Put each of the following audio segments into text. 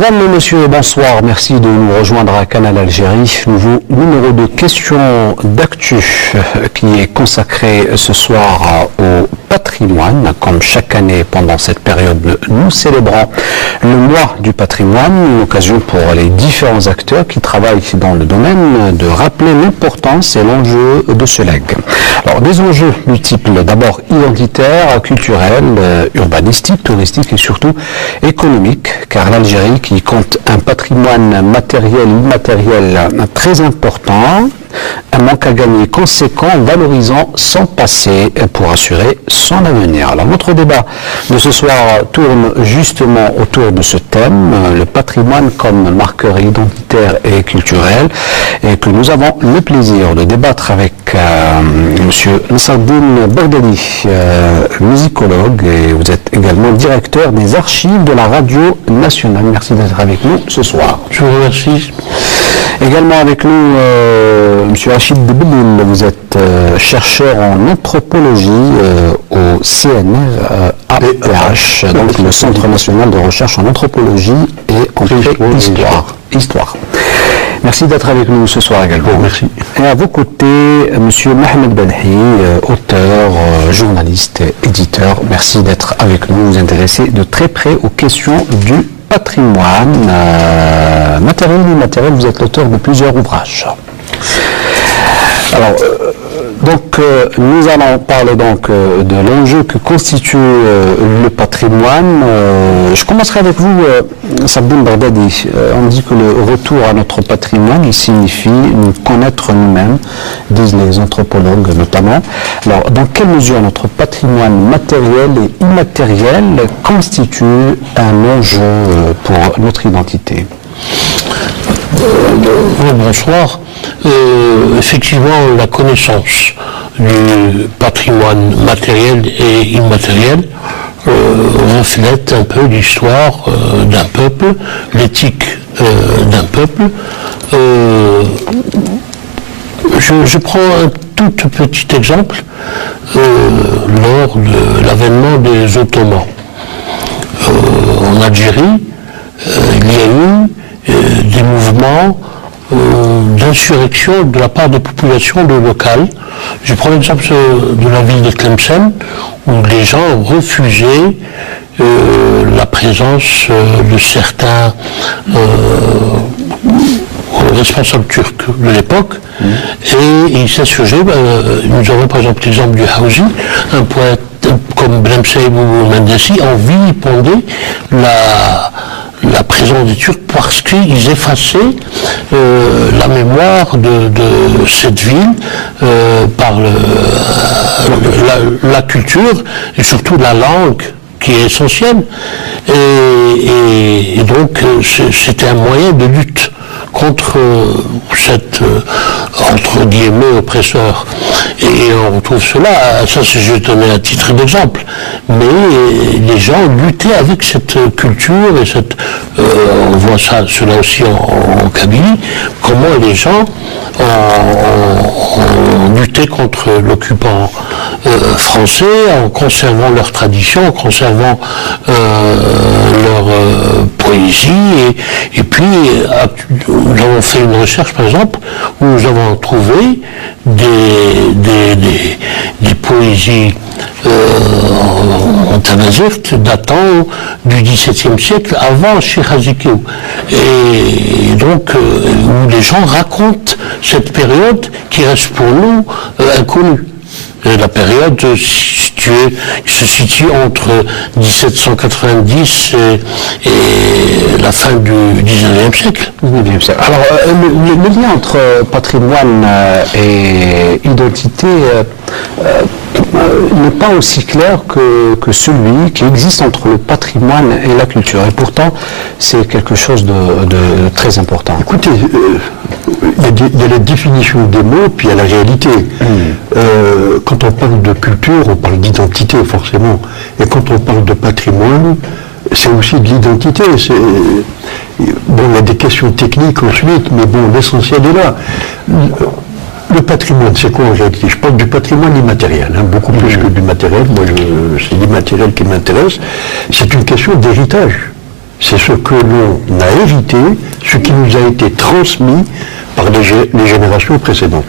Madame et monsieur, bonsoir. Merci de nous rejoindre à Canal Algérie. Nouveau numéro de questions d'actu qui est consacré ce soir au patrimoine. Comme chaque année pendant cette période, nous célébrons le mois du patrimoine, une occasion pour les différents acteurs qui travaillent dans le domaine de rappeler l'importance et l'enjeu de ce legs. Alors, des enjeux multiples, d'abord identitaires, culturels, urbanistiques, touristiques et surtout économiques, car l'Algérie, qui compte un patrimoine matériel et immatériel très important, un manque à gagner conséquent, valorisant son passé pour assurer son avenir. Alors notre débat de ce soir tourne justement autour de ce thème, le patrimoine comme marqueur identitaire et culturel, et que nous avons le plaisir de débattre avec monsieur Nassardine Bardali, musicologue, et vous êtes également directeur des archives de la radio nationale. Merci d'être avec nous ce soir. Je vous remercie. Également avec nous, monsieur Rachid Debelil, vous êtes chercheur en anthropologie au CNRAPH, donc le Centre national de recherche en anthropologie et en histoire. Merci d'être avec nous ce soir également. Merci. Et à vos côtés, monsieur Mohamed Benhi, auteur, journaliste, éditeur. Merci d'être avec nous, vous intéressez de très près aux questions du patrimoine, matériel et immatériel. Vous êtes l'auteur de plusieurs ouvrages. Alors, nous allons parler de l'enjeu que constitue le patrimoine. Je commencerai avec vous, Sabdoun Bardadi. On dit que le retour à notre patrimoine, il signifie nous connaître nous-mêmes, disent les anthropologues notamment. Alors, dans quelle mesure notre patrimoine matériel et immatériel constitue un enjeu pour notre identité? Bonsoir. Effectivement, la connaissance du patrimoine matériel et immatériel reflète un peu l'histoire d'un peuple, l'éthique d'un peuple. Je prends un tout petit exemple lors de l'avènement des Ottomans. En Algérie, il y a eu des mouvements d'insurrection de la part des populations locales. Je prends l'exemple de la ville de Tlemcen, où les gens refusaient la présence de certains responsables turcs de l'époque, et ils s'insurgeaient. Nous avons par exemple l'exemple du Hausi, un poète comme Blemseib ou Mendesi, en vilipendait la présence des Turcs parce qu'ils effaçaient la mémoire de cette ville par la culture et surtout la langue qui est essentielle. Et donc c'était un moyen de lutte contre cette entre guillemets oppresseur. Et on retrouve cela, ça c'est juste donné à titre d'exemple, mais les gens luttaient avec cette culture et cette, on voit cela aussi en Kabylie, comment les gens ont lutté contre l'occupant français en conservant leur tradition, en conservant leur poésie, et puis nous avons fait une recherche par exemple où nous avons trouvé des poésies en tamazight datant du XVIIe siècle avant Cheikh Hazikiou, et donc où les gens racontent cette période qui reste pour nous inconnue. La période se situe entre 1790 et la fin du XIXe siècle. Alors, le lien entre patrimoine et identité n'est pas aussi clair que celui qui existe entre le patrimoine et la culture. Et pourtant, c'est quelque chose de très important. Écoutez, il y a la définition des mots, puis il y a la réalité. Quand on parle de culture, on parle d'identité, forcément. Et quand on parle de patrimoine, c'est aussi de l'identité. Bon, il y a des questions techniques ensuite, mais bon, l'essentiel est là. Le patrimoine, c'est quoi en réalité? Je parle du patrimoine immatériel, beaucoup plus que du matériel. Moi, c'est l'immatériel qui m'intéresse. C'est une question d'héritage. c'est ce que l'on a hérité, ce qui nous a été transmis par les générations précédentes.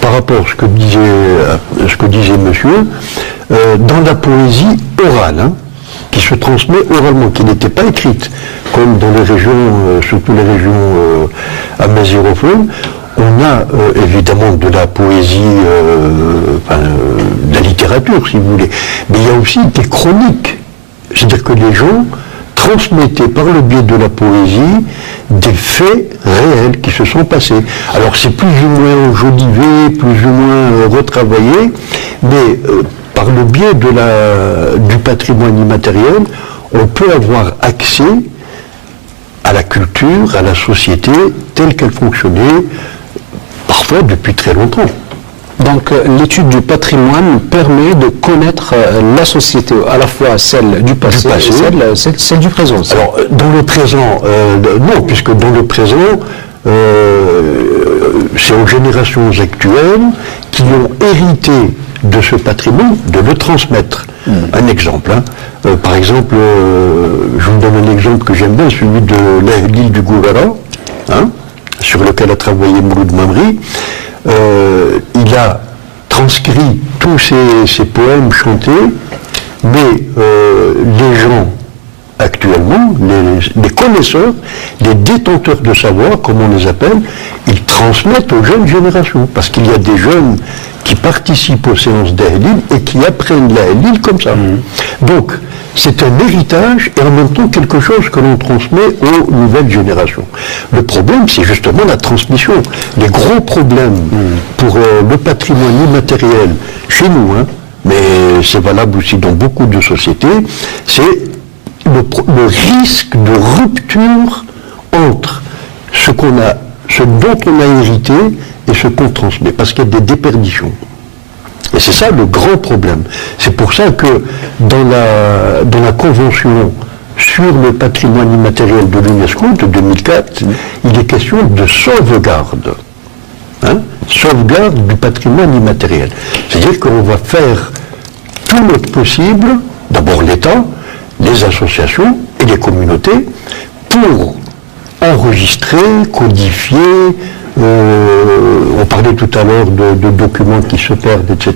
Par rapport à ce que disait monsieur, dans la poésie orale, hein, qui se transmet oralement, qui n'était pas écrite, comme dans les régions, surtout les régions amazigh-rophones, on a évidemment de la poésie, de la littérature, si vous voulez, mais il y a aussi des chroniques. C'est-à-dire que les gens transmettaient par le biais de la poésie des faits réels qui se sont passés. Alors c'est plus ou moins enjolivé, plus ou moins retravaillé, mais par le biais du patrimoine immatériel, on peut avoir accès à la culture, à la société telle qu'elle fonctionnait, parfois depuis très longtemps. Donc l'étude du patrimoine permet de connaître la société, à la fois celle du passé et celle du présent. Alors dans le présent, non, puisque dans le présent, c'est aux générations actuelles qui ont hérité de ce patrimoine, de le transmettre. Un exemple, hein. Par exemple, je vous donne un exemple que j'aime bien, celui de l'île du Gourara, hein, sur lequel a travaillé Mouloud Mamri. Il a transcrit tous ces poèmes chantés, mais les gens actuellement, les connaisseurs, les détenteurs de savoir, comme on les appelle, ils transmettent aux jeunes générations, parce qu'il y a des jeunes qui participent aux séances d'Ahlil et qui apprennent l'Ahlil comme ça. Donc, c'est un héritage et en même temps quelque chose que l'on transmet aux nouvelles générations. Le problème, c'est justement la transmission. Les gros problèmes pour le patrimoine immatériel chez nous, hein, mais c'est valable aussi dans beaucoup de sociétés, c'est le risque de rupture entre ce dont on a hérité et ce qu'on transmet, parce qu'il y a des déperditions. Et c'est ça le grand problème. C'est pour ça que dans la Convention sur le patrimoine immatériel de l'UNESCO de 2004, il est question de sauvegarde. Hein, sauvegarde du patrimoine immatériel. C'est-à-dire qu'on va faire tout notre possible, d'abord l'État, les associations et les communautés, pour enregistrer, codifier, on parlait tout à l'heure de documents qui se perdent, etc.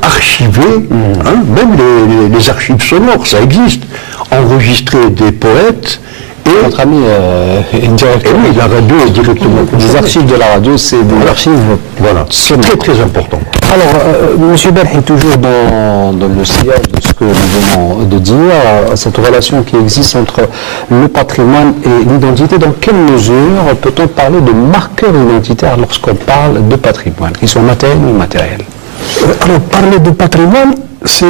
Archiver, hein, même les archives sonores, ça existe. Enregistrer des poètes et... Notre ami directement. Et oui, la radio est directement... Les archives de la radio, c'est des archives... Voilà, c'est très très important. Alors, M. Berhi, toujours dans le sillage de ce que nous venons de dire, cette relation qui existe entre le patrimoine et l'identité, dans quelle mesure peut-on parler de marqueurs identitaires lorsqu'on parle de patrimoine, qu'ils soient matériels ou immatériels? Alors, parler de patrimoine, c'est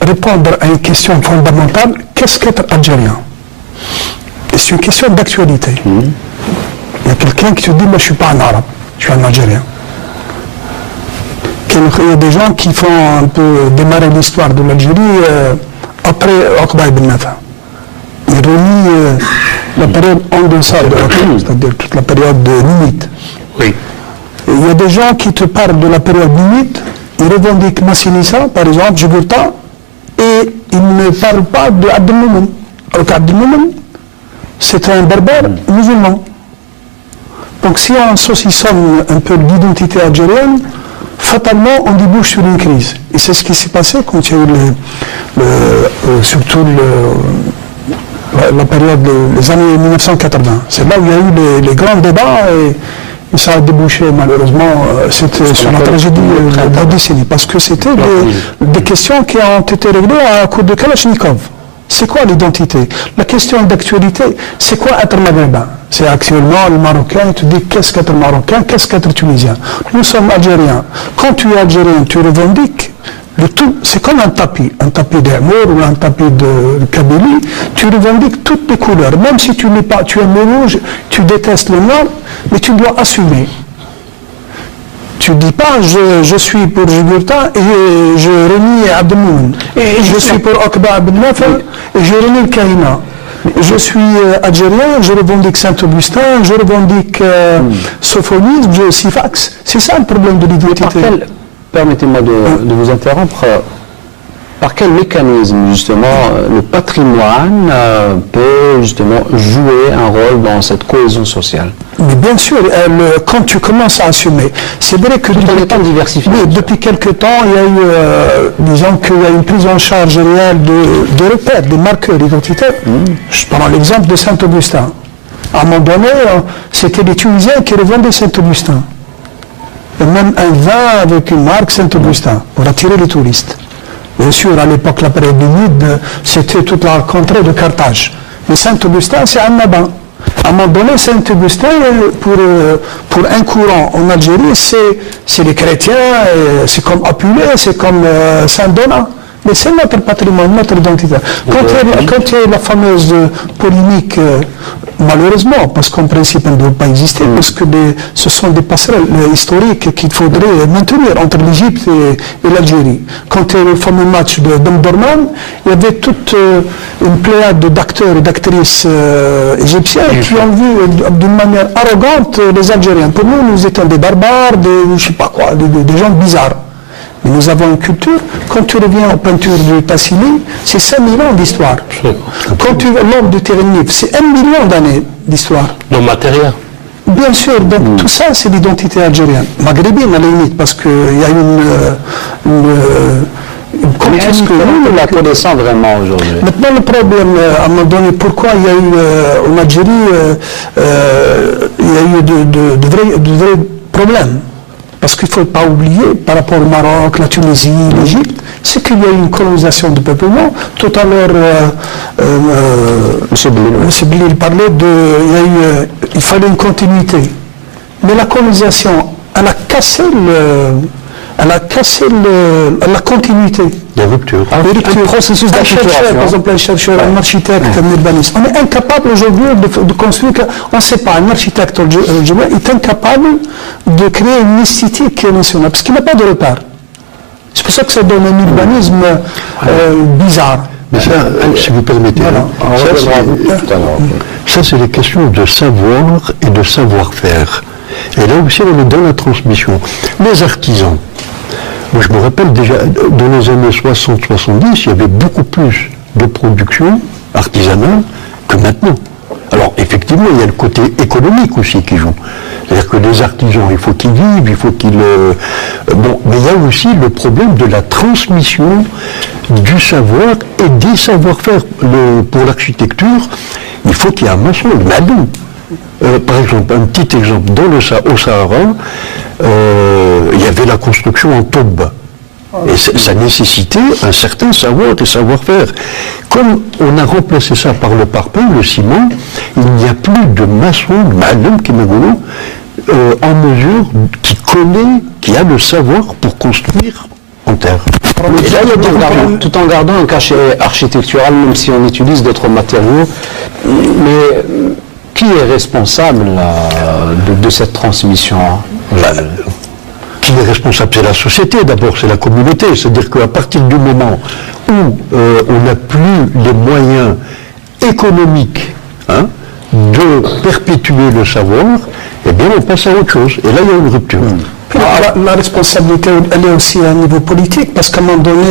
répondre à une question fondamentale, qu'est-ce qu'être algérien? Et c'est une question d'actualité. Il y a quelqu'un qui te dit, moi je ne suis pas un arabe, je suis un algérien. Il y a des gens qui font un peu démarrer l'histoire de l'Algérie après Oqba ibn Nafa. Ils relient la période en deçà de Oqba, c'est-à-dire toute la période de Nimite. Oui. Il y a des gens qui te parlent de la période Nimite, ils revendiquent Massinissa, par exemple, Jugurtha, et ils ne parlent pas de Abdelmoumen. Alors qu'Abdelmoumen, c'est un berbère musulman. Donc si on saucissonne un peu l'identité algérienne, fatalement on débouche sur une crise. Et c'est ce qui s'est passé quand il y a eu surtout la période des années 1980. C'est là où il y a eu les grands débats et ça a débouché malheureusement sur la tragédie de la décennie. Parce que c'était des questions qui ont été réglées à coup de Kalachnikov. C'est quoi l'identité? La question d'actualité, c'est quoi être maghrébin? C'est actuellement le Marocain, tu dis qu'est-ce qu'être Marocain, qu'est-ce qu'être Tunisien? Nous sommes Algériens. Quand tu es Algérien, tu revendiques le tout. C'est comme un tapis d'Amour ou un tapis de Kabylie. Tu revendiques toutes les couleurs. Même si tu n'es pas, tu aimes le rouge, tu détestes le noir, mais tu dois assumer. Tu ne dis pas je suis pour Jugurtha et je renie Abdelmoumen. Et je suis pour Oqba ibn Nafa et je renie le Kahina. Je suis algérien, je revendique Saint-Augustin, je revendique Sophonisme, je Sifax. C'est ça le problème de l'identité. Permettez-moi de vous interrompre. par quel mécanisme, justement, le patrimoine peut, justement, jouer un rôle dans cette cohésion sociale? Mais bien sûr, quand tu commences à assumer, c'est vrai que depuis quelque temps, il y a eu, disons qu'il y a une prise en charge réelle de repères, des marqueurs identitaires. Je prends l'exemple de Saint-Augustin. À un moment donné, c'était les Tunisiens qui revendaient Saint-Augustin. Et même un vin avec une marque Saint-Augustin, pour attirer les touristes. Bien sûr, à l'époque, la période humide, c'était toute la contrée de Carthage. Mais Saint-Augustin, c'est un Annabin. À un moment donné, Saint-Augustin, pour un courant en Algérie, c'est les chrétiens, c'est comme Apulée, c'est comme Saint-Donat. Mais c'est notre patrimoine, notre identité. Quand il y a la fameuse polémique, malheureusement, parce qu'en principe elle ne doit pas exister, parce que ce sont des passerelles historiques qu'il faudrait maintenir entre l'Égypte et l'Algérie. Quand il y a eu le fameux match de Omdurman, il y avait toute une pléiade d'acteurs et d'actrices égyptiens qui ont vu d'une manière arrogante les Algériens. Pour nous, nous étions des barbares, je sais pas quoi, des gens bizarres. Mais nous avons une culture. Quand tu reviens aux peintures de Tassili, c'est 5000 ans d'histoire. Quand tu vois l'homme de Térénif, c'est 1 million d'années d'histoire. Nos matériels. Bien sûr, donc tout ça, c'est l'identité algérienne. Maghrébine, à la limite, parce qu'il y a Mais est-ce que nous la connaissons vraiment aujourd'hui? Maintenant, le problème, à un moment donné, pourquoi il y a eu, en Algérie, il y a eu de vrais problèmes. Parce qu'il ne faut pas oublier, par rapport au Maroc, la Tunisie, l'Égypte, c'est qu'il y a eu une colonisation de peuplement. Tout à l'heure, M. Blil parlait il fallait une continuité. Mais la colonisation, elle a cassé la continuité. Des ruptures. Un processus d'acculturation. Par exemple, un chercheur, un architecte, un urbaniste. On est incapable aujourd'hui de construire, on ne sait pas, un architecte est incapable de créer une esthétique nationale, parce qu'il n'a pas de repère. C'est pour ça que ça donne un urbanisme bizarre. Mais ça, si vous permettez, ça c'est des questions de savoir et de savoir-faire. Et là aussi, on est dans la transmission. Les artisans, moi je me rappelle déjà, dans les années 60-70, il y avait beaucoup plus de production artisanale que maintenant. Alors effectivement, il y a le côté économique aussi qui joue. C'est-à-dire que les artisans, il faut qu'ils vivent, il faut qu'ils... Bon, mais il y a aussi le problème de la transmission du savoir et des savoir-faire. Pour l'architecture, il faut qu'il y ait un maçon, le madou. Par exemple, un petit exemple, au Sahara, il y avait la construction en tôle. Et ça nécessitait un certain savoir et savoir-faire. Comme on a remplacé ça par le parpaing, le ciment, il n'y a plus de maçon, de malum qui en mesure, qui connaît, qui a le savoir pour construire en terre. Et là, tout en gardant un cachet architectural, même si on utilise d'autres matériaux, mais qui est responsable de cette transmission? Qui est responsable? C'est la société d'abord, c'est la communauté. C'est-à-dire qu'à partir du moment où on n'a plus les moyens économiques de perpétuer le savoir, eh bien on passe à autre chose. Et là, il y a une rupture. La responsabilité, elle est aussi à un niveau politique, parce qu'à un moment donné...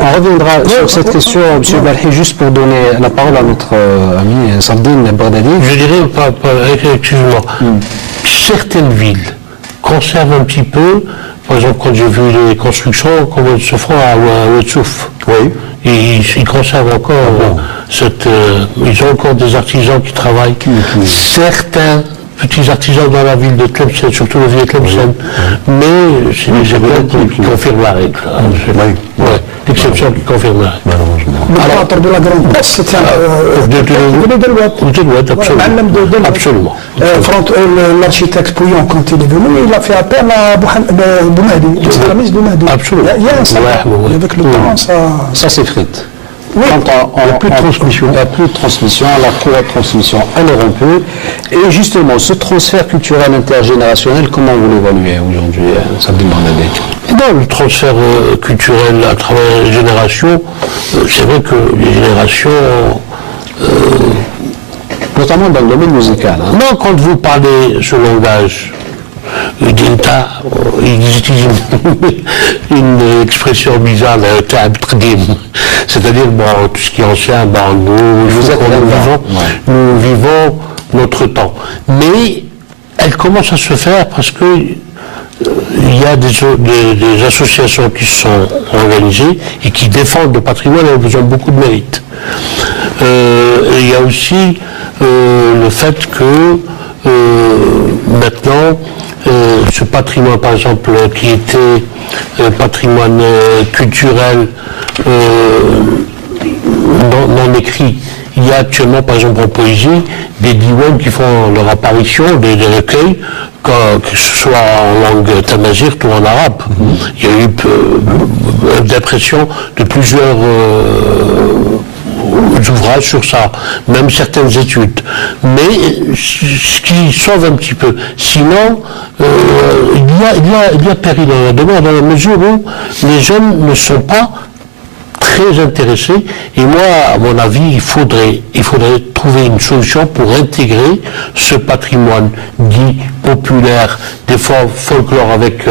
on reviendra sur cette question, M. Balhi, juste pour donner la parole à notre ami Sardine Bardadi. Je dirais, excusez-moi, certaines villes conservent un petit peu, par exemple, quand j'ai vu les constructions, comme elles se font à Ouetsouf. Oui. Et ils conservent encore ils ont encore des artisans qui travaillent. Certains petits artisans dans la ville de Tlemcen, surtout la ville de Tlemcen, mais c'est des exemples qui confirment la règle. L'exception qui confirme la règle. Malheureusement. Le de la Grande Place, c'était Absolument. L'architecte Pouillon, quand il est venu, il a fait appel à Boumadi, l'extrémiste Boumadi. Absolument. Il y a un savoir. Avec le temps, ça s'effrite. Oui. Il n'y a plus de transmission. Il n'y a plus de transmission, la courroie de transmission, elle est rompue. Et justement, ce transfert culturel intergénérationnel, comment vous l'évaluez aujourd'hui, Sabine Bernadette? Le transfert culturel à travers les générations, c'est vrai que les générations... notamment dans le domaine musical. Non, quand vous parlez ce langage, ils utilisent une expression bizarre, c'est-à-dire bon, tout ce qui est ancien, nous vivons notre temps. Mais elle commence à se faire parce que il y a des associations qui se sont organisées et qui défendent le patrimoine et elles ont beaucoup de mérite. Il y a aussi le fait que maintenant, ce patrimoine, par exemple, qui était patrimoine culturel non écrit, il y a actuellement, par exemple, en poésie, des diwan qui font leur apparition, des recueils, que ce soit en langue tamazight ou en arabe. Il y a eu d'impression de plusieurs ouvrages sur ça, même certaines études. Mais ce qui sauve un petit peu. Sinon, il y a péril dans la demeure, dans la mesure où les jeunes ne sont pas très intéressés. Et moi, à mon avis, il faudrait trouver une solution pour intégrer ce patrimoine dit populaire, des fois folklore avec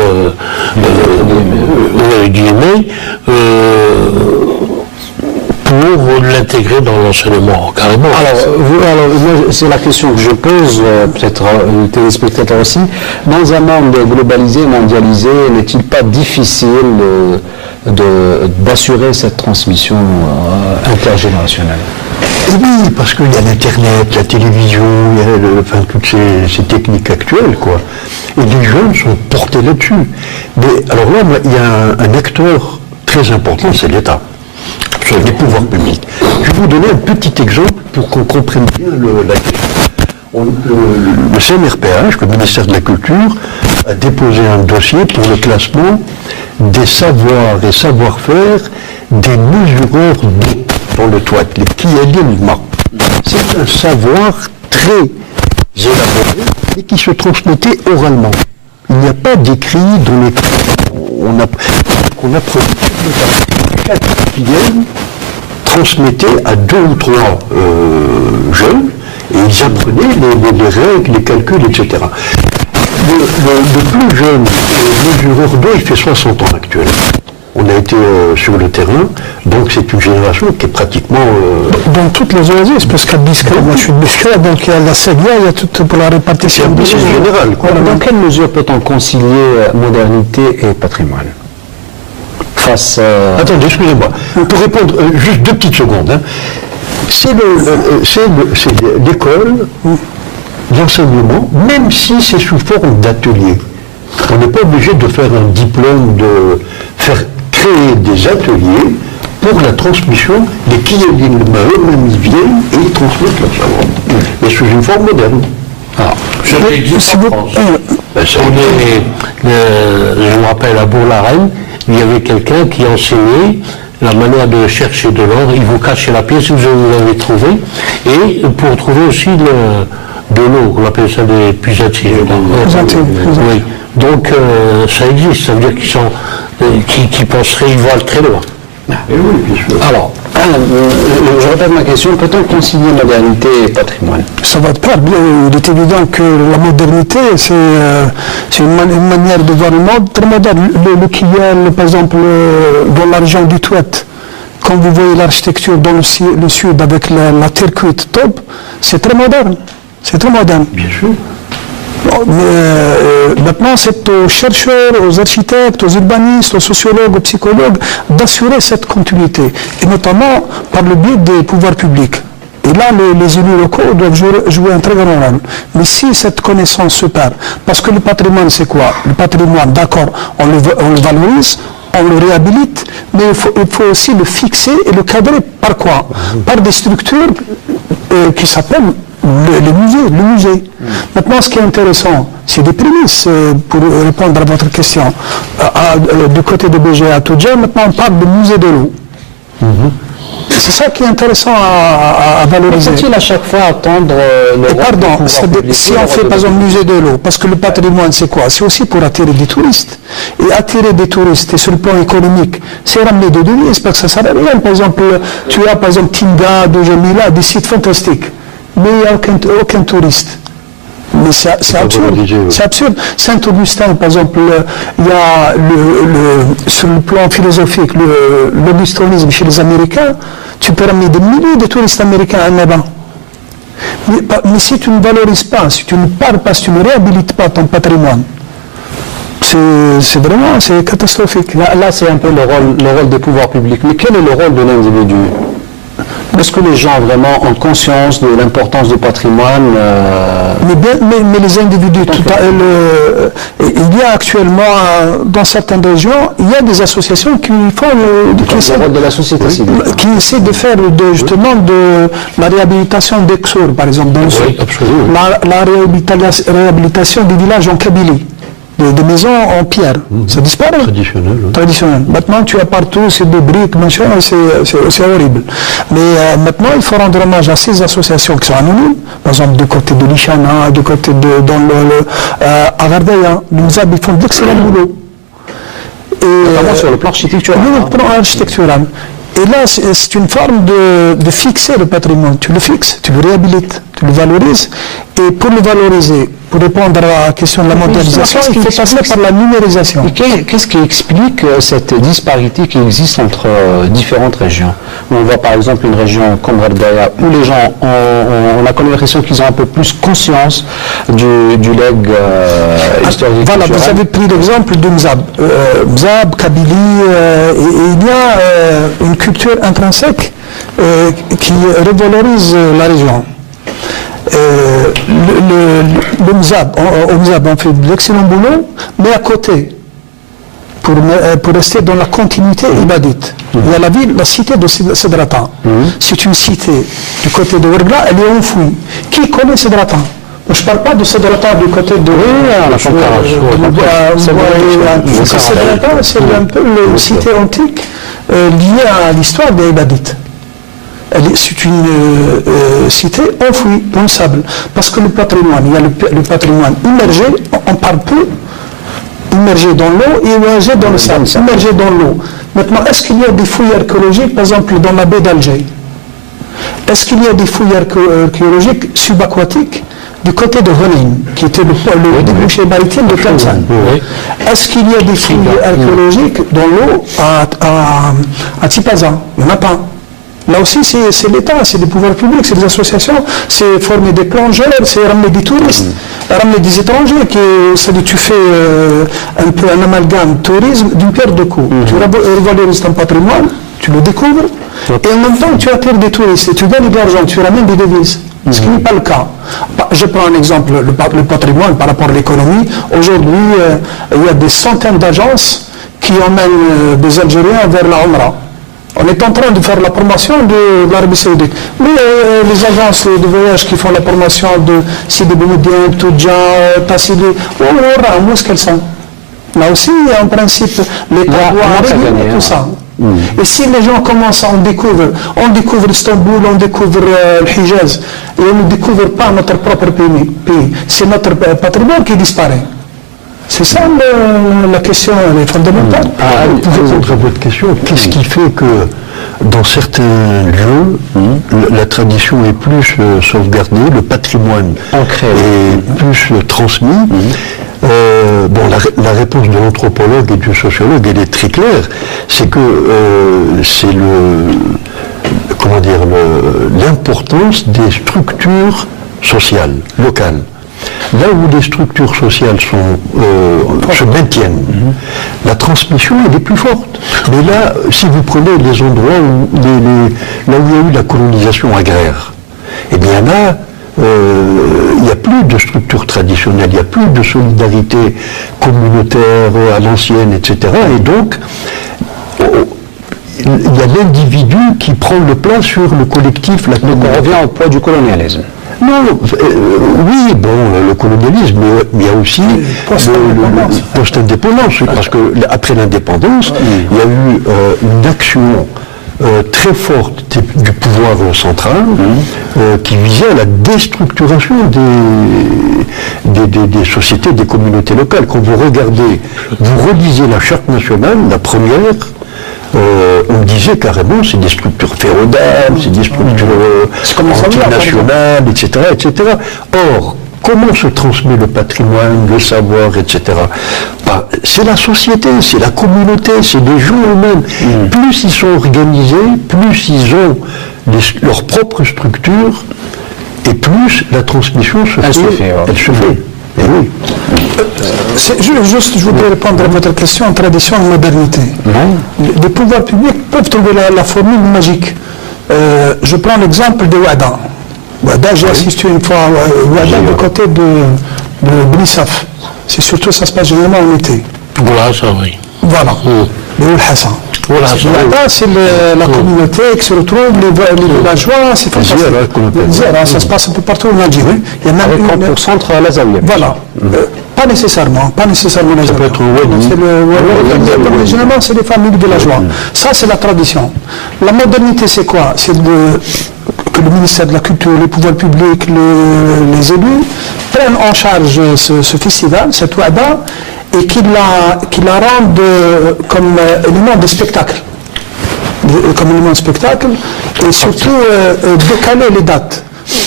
guillemets, pour l'intégrer dans l'enseignement, carrément. Alors, moi, c'est la question que je pose, peut-être aux téléspectateurs aussi. Dans un monde globalisé, mondialisé, n'est-il pas difficile d'assurer cette transmission intergénérationnelle? Oui, parce qu'il y a l'Internet, la télévision, il y a toutes ces techniques actuelles, quoi. Et les jeunes sont portés là-dessus. Mais alors là, il y a un acteur très important, c'est l'État. Les pouvoirs publics. Je vais vous donner un petit exemple pour qu'on comprenne bien la question. Le CNRPH, le ministère de la Culture, a déposé un dossier pour le classement des savoirs et savoir-faire des mesureurs d'eau dans le toit, les Kiyelilma. C'est un savoir très élaboré et qui se transmettait oralement. Il n'y a pas d'écrit dans les qu'on apprenait. Chaque filière transmettait à 2 ou 3 jeunes et ils apprenaient les règles, les calculs, etc. Le plus jeune mesureur d'eau, il fait 60 ans actuellement. On a été sur le terrain, donc c'est une génération qui est pratiquement... Dans toutes les oasis, parce qu'à Biscay, moi je suis de Biscay, donc il y a la Séguia, il y a tout pour la répartition. C'est général. Dans quelle mesure peut-on concilier modernité et patrimoine face à... Attendez, excusez-moi. Pour répondre, juste 2 petites secondes. Hein. C'est l'école, l'enseignement, même si c'est sous forme d'atelier. On n'est pas obligé de faire un diplôme, de faire créer des ateliers pour la transmission des Kiyelin. Eux-mêmes, ils viennent et ils transmettent leur savoir. Mais sous une forme moderne. Alors, je me rappelle à Bourg-la-Reine, il y avait quelqu'un qui enseignait la manière de chercher de l'or. Il vous cache la pièce, vous l'avez trouvé. Et pour trouver aussi de l'eau, on appelle ça des puisatiers. Oui. Donc ça existe, ça veut dire qu'ils penseraient, ils voient très loin. Et oui, bien sûr. Alors, je répète ma question, peut-on concilier modernité et patrimoine? Ça va de pair. Il est évident que la modernité, c'est une manière de voir le monde très moderne. Le Kiyel, par exemple, dans la région du Touet, quand vous voyez l'architecture dans le sud avec la terre cuite top, c'est très moderne. C'est très moderne. Bien sûr. Maintenant, c'est aux chercheurs, aux architectes, aux urbanistes, aux sociologues, aux psychologues d'assurer cette continuité, et notamment par le biais des pouvoirs publics. Et là, les élus locaux doivent jouer un très grand rôle. Mais si cette connaissance se perd, parce que le patrimoine, c'est quoi? Le patrimoine, d'accord, on le valorise, on le réhabilite, mais il faut aussi le fixer et le cadrer par quoi? Par des structures qui s'appellent le musée. Maintenant, ce qui est intéressant, c'est des prémices pour répondre à votre question. Du côté de BGA à Toudja, maintenant on parle de musée de l'eau. C'est ça qui est intéressant à valoriser. Faut-il à chaque fois attendre pardon, si on fait par exemple musée de l'eau, parce que le patrimoine c'est quoi? C'est aussi pour attirer des touristes. Et attirer des touristes, et sur le plan économique, c'est ramener des devises, parce que ça sert à rien. Par exemple, tu as par exemple Tinga, Dojamila, des sites fantastiques. Mais il n'y a aucun touriste. Mais c'est absurde. C'est absurde. Saint-Augustin, par exemple, il y a sur le plan philosophique, l'augustonisme chez les Américains, tu peux ramener des milliers de touristes américains à Nabin. Mais si tu ne valorises pas, si tu ne parles pas, si tu ne réhabilites pas ton patrimoine, c'est catastrophique. Là c'est un peu le rôle des pouvoirs publics. Mais quel est le rôle de l'individu? Est-ce que les gens vraiment ont conscience de l'importance du patrimoine mais les individus, il y a actuellement, dans certaines régions, il y a des associations qui font le rôle de la société civile, qui essaient de faire justement de la réhabilitation des Ksour, par exemple, dans le sud. La réhabilitation des villages en Kabylie. Des maisons en pierre, ça disparaît. Traditionnel. Maintenant, tu as partout, c'est des briques, machin, c'est horrible. Mais maintenant, il faut rendre hommage à ces associations qui sont anonymes, par exemple du côté de l'Ishana, du côté de à Gardaya, les Mzab, ils font d'excellents boulot. Notamment sur le plan architectural. Oui, le plan architectural. Et là, c'est une forme de fixer le patrimoine. Tu le fixes, tu le réhabilites, tu le valorises. Et pour le valoriser, pour répondre à la question de la mondialisation, il faut passer par la numérisation. Qu'est-ce qui explique cette disparité qui existe entre différentes régions? On voit par exemple une région comme Gardaya où les gens, on a comme l'impression qu'ils ont un peu plus conscience du legs historique. Voilà, vous avez pris l'exemple de Mzab. Mzab, Kabylie, et il y a une culture intrinsèque qui revalorise la région. Le Mzab, au Mzab, on fait de l'excellent boulot, mais à côté, pour rester dans la continuité ibadite. Il y a la cité de Sedratan. C'est une cité du côté de Ouergla, elle est enfouie. Qui connaît Sedratan? Je ne parle pas de Sedratan du côté de Sedratan, c'est un peu une cité antique liée à l'histoire des ibadites. C'est une cité enfouie dans le sable. Parce que le patrimoine, il y a le patrimoine immergé, on parle peu, immergé dans l'eau et immergé dans le sable, immergé dans l'eau. Maintenant, est-ce qu'il y a des fouilles archéologiques, par exemple, dans la baie d'Alger? Est-ce qu'il y a des fouilles archéologiques subaquatiques du côté de Honin, qui était le débouché maritime de Tlemcen? Est-ce qu'il y a des fouilles archéologiques dans l'eau à Tipaza? Il n'y en a pas. Là aussi, c'est l'État, c'est des pouvoirs publics, c'est des associations, c'est former des plongeurs, c'est ramener des touristes, ramener des étrangers, tu fais un peu un amalgame tourisme d'une pierre deux coups. Tu revalorises ton patrimoine, tu le découvres, et en même temps, tu attires des touristes, et tu gagnes de l'argent, tu ramènes des devises. Ce qui n'est pas le cas. Je prends un exemple, le patrimoine par rapport à l'économie. Aujourd'hui, il y a des centaines d'agences qui emmènent des Algériens vers la Omra. On est en train de faire la promotion de l'Arabie Saoudite. Mais les agences de voyage qui font la promotion de Sidi Boumediene, Toudja, Tassili, où est-ce qu'elles sont? Là aussi, en principe, l'État doit réguler tout ça. Et si les gens commencent, on découvre Istanbul, on découvre le Hijaz, et on ne découvre pas notre propre pays, c'est notre patrimoine qui disparaît. C'est ça la question, elle est fondamentale. Pour répondre à votre question, qu'est-ce qui fait que dans certains lieux, la tradition est plus sauvegardée, le patrimoine est plus transmis? La réponse de l'anthropologue et du sociologue, elle est très claire. C'est que c'est l'importance des structures sociales, locales. Là où les structures sociales se maintiennent, la transmission elle est plus forte. Mais là, si vous prenez les endroits où là où il y a eu la colonisation agraire, eh bien là, il n'y a plus de structure traditionnelle, il n'y a plus de solidarité communautaire à l'ancienne, etc. Et donc, il y a l'individu qui prend le pas sur le collectif. Donc on revient au poids du colonialisme. Non, oui, le colonialisme, mais il y a aussi le post-indépendance, parce qu'après l'indépendance, il y a eu une action très forte du pouvoir central qui visait à la déstructuration des sociétés, des communautés locales. Quand vous regardez, vous relisez la charte nationale, la première, on disait carrément c'est des structures féodales, c'est des structures antinationales, etc., etc. Or, comment se transmet le patrimoine, le savoir, etc. C'est la société, c'est la communauté, c'est des gens eux-mêmes. Plus ils sont organisés, plus ils ont leur propre structure, et plus la transmission se fait. Elle se fait. Et oui. Je voudrais répondre à votre question en tradition et modernité. Les pouvoirs publics peuvent trouver la formule magique. Je prends l'exemple de Ouada. Ouada, j'ai assisté une fois à Ouada du côté de Bnissaf. C'est surtout, ça se passe généralement en été. Voilà, ça oui. Voilà. Le Hassan. Ouada, c'est la communauté qui se retrouve, les villageois, c'est fantastique. Ça se passe un peu partout en Algérie. Il y a même pour centre à l'Azaouia. Voilà. Pas nécessairement l'Azaouia. Ça peut être généralement, c'est les familles villageois. Ça, c'est la tradition. La modernité, c'est quoi? C'est que le ministère de la Culture, les pouvoirs publics, les élus prennent en charge ce festival, cette Ouada, et qu'ils la rendent comme élément de spectacle. Et surtout décaler les dates.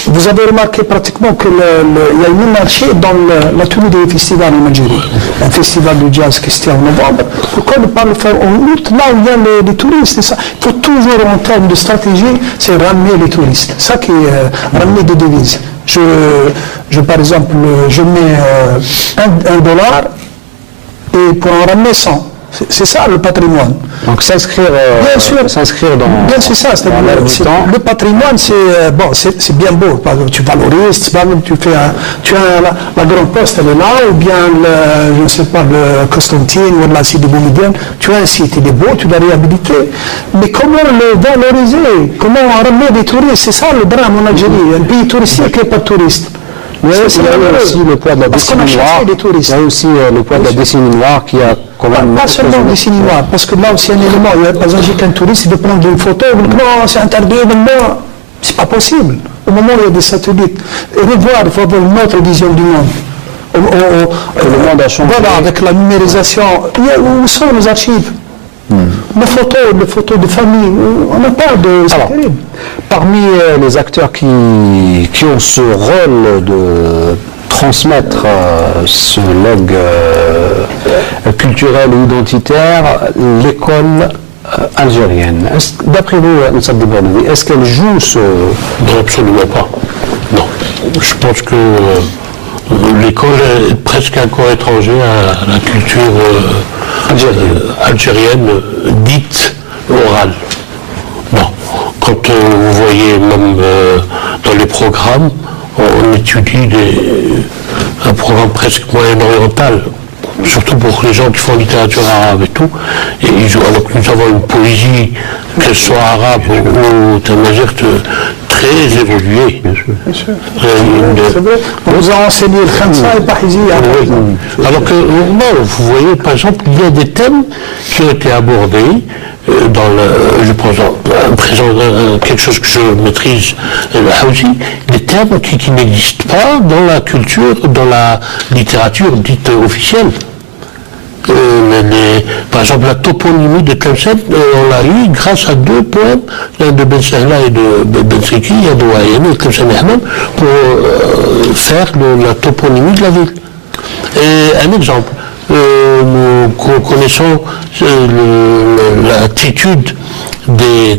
Vous avez remarqué pratiquement qu'il y a une anarchie dans la tenue des festivals en Algérie. Un festival de jazz qui se tient en novembre. Pourquoi ne pas le faire en août, là où il y a les touristes? Il faut toujours, en termes de stratégie, c'est ramener les touristes. Ça qui est ramener des devises. Par exemple, je mets $1 et pour en ramener 100. C'est ça le patrimoine. Donc s'inscrire dans. Bien, c'est ça. Le patrimoine, c'est bien beau. Tu valorises, tu as la grande poste, elle est là, ou bien je ne sais pas, le Constantine ou la site de Boumedienne. Tu as un site, il est beau, tu l'as réhabilité. Mais comment le valoriser? Comment ramener des touristes? C'est ça le drame en Algérie. Un pays touristique qui n'est pas touriste. Il y a aussi le poids de la décennie noire. Il y a aussi le poids de la décennie noire qui a quand même. Pas seulement la décennie noire, parce que là aussi un élément. Par exemple, j'ai qu'un touriste, il veut prendre une photo, il dit non, c'est interdit, non. C'est pas possible. Au moment où il y a des satellites, et revoir, il faut avoir une autre vision du monde. Le monde a changé. Voilà, avec la numérisation. Où sont nos archives? Les photos de famille, on n'a pas de... Alors, parmi les acteurs qui ont ce rôle de transmettre ce legs culturel ou identitaire, l'école algérienne. D'après vous, est-ce qu'elle joue ce... Non, absolument pas. Non. Je pense que l'école est presque encore étrangère à la culture algérienne dite orale. Non. Quand vous voyez même dans les programmes, on étudie un programme presque moyen-oriental, surtout pour les gens qui font littérature arabe et tout. Et alors que nous avons une poésie, qu'elle soit arabe ou tamazigh, très évoluée. Bien sûr. C'est vrai. On vous a enseigné le Khansa et Pahizi. Alors que, vous voyez, par exemple, il y a des thèmes qui ont été abordés je présente quelque chose que je maîtrise, le Hawzi, des termes qui n'existent pas dans la culture, dans la littérature dite officielle. Par exemple, la toponymie de Tlemcen, on l'a eu grâce à 2 poèmes, l'un de Ben Sahla et de Ben Seki, Yadouayeni et Tlemcen Ahmed, pour faire la toponymie de la ville. Et un exemple, nous connaissons l'attitude des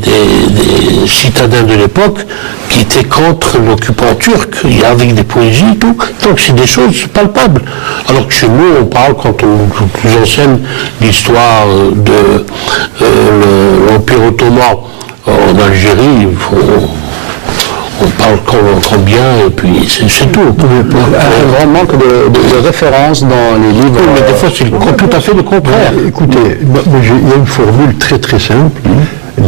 citadins de l'époque qui étaient contre l'occupant turc, avec des poésies et tout. Donc c'est des choses palpables. Alors que chez nous, on parle, quand on nous enseigne l'histoire de l'Empire ottoman en Algérie, on parle combien, et puis c'est tout. Un grand manque de références dans les livres. Oui, mais des fois, c'est tout à fait le contraire. Écoutez, il y a une formule très très simple.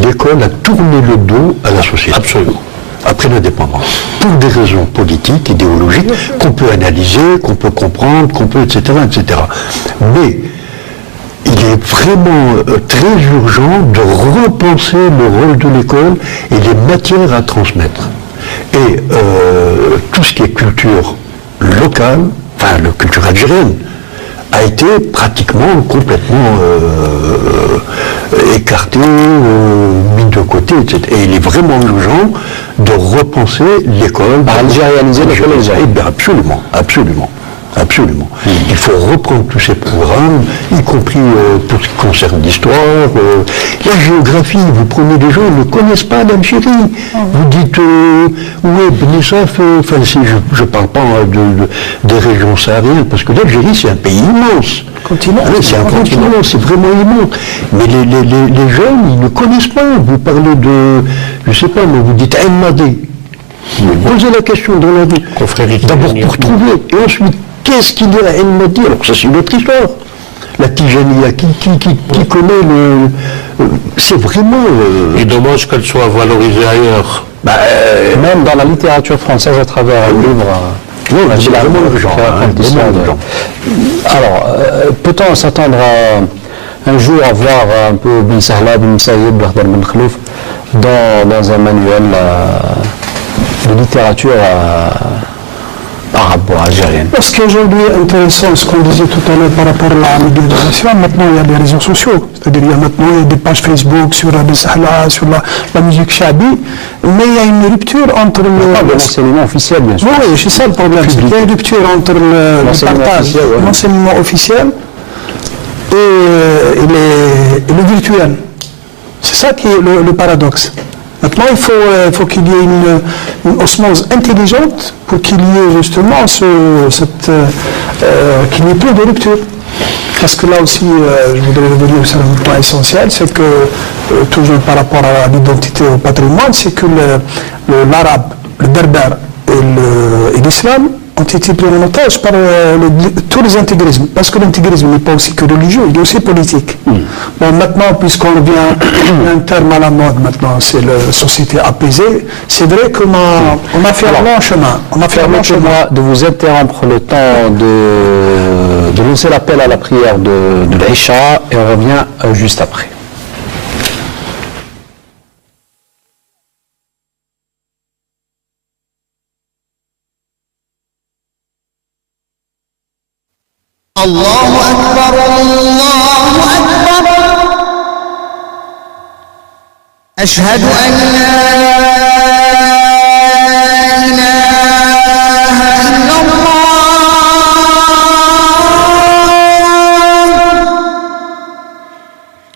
L'école a tourné le dos à la société. Absolument. Après l'indépendance. Pour des raisons politiques, idéologiques, qu'on peut analyser, qu'on peut comprendre, etc., etc. Mais il est vraiment très urgent de repenser le rôle de l'école et les matières à transmettre. Et tout ce qui est culture locale, enfin la culture algérienne, a été pratiquement complètement écarté, mis de côté, etc. Et il est vraiment urgent de repenser l'école. Algérianiser l'école algérienne. Eh bien, absolument, absolument. Absolument. Il faut reprendre tous ces programmes, y compris pour ce qui concerne l'histoire, la géographie. Vous prenez des gens, ils ne connaissent pas l'Algérie. Vous dites, ouais, Benissaf, enfin, je ne parle pas des régions sahariennes, parce que l'Algérie, c'est un pays immense. C'est un continent, c'est vraiment immense. Mais les jeunes, ils ne connaissent pas. Vous parlez de, je ne sais pas, mais vous dites Ain Madé. Posez la question dans la vie. D'abord pour trouver, et ensuite, qu'est-ce qu'il y a à El Madi? Alors ça c'est une autre histoire. La Tijaniya, qui connaît le... c'est vraiment... Et dommage qu'elle soit valorisée ailleurs. Même dans la littérature française à travers un livre... Non, c'est vraiment urgent. Alors, peut-on s'attendre un jour à voir un peu Ben Sahla, Ben Saïd, Ben Khlouf dans un manuel de littérature arabe ou algérienne? Ce qui est aujourd'hui intéressant, ce qu'on disait tout à l'heure par rapport à la médiatisation, maintenant il y a des réseaux sociaux, c'est-à-dire il y a des pages Facebook sur Ben Sahla, sur la musique shabi, mais il y a une rupture entre l'enseignement officiel, bien sûr. Oui, c'est ça le problème, c'est qu'il y a une rupture entre le partage, l'enseignement officiel et le virtuel. C'est ça qui est le paradoxe. Maintenant, il faut qu'il y ait une osmose intelligente pour qu'il y ait justement qu'il n'y ait plus de rupture. Parce que là aussi, je voudrais revenir sur un point essentiel, c'est que, toujours par rapport à l'identité au patrimoine, c'est que l'arabe, le berbère et l'islam ont été pris en otage par tous les intégrismes. Parce que l'intégrisme n'est pas aussi que religieux, il est aussi politique. Bon, maintenant, puisqu'on revient à un terme à la mode, maintenant, c'est la société apaisée, c'est vrai qu'on a fait un long chemin. Permettez-moi de vous interrompre le temps de lancer l'appel à la prière de l'Aïcha et on revient juste après. الله أكبر الله أكبر أشهد أن لا إله إلا الله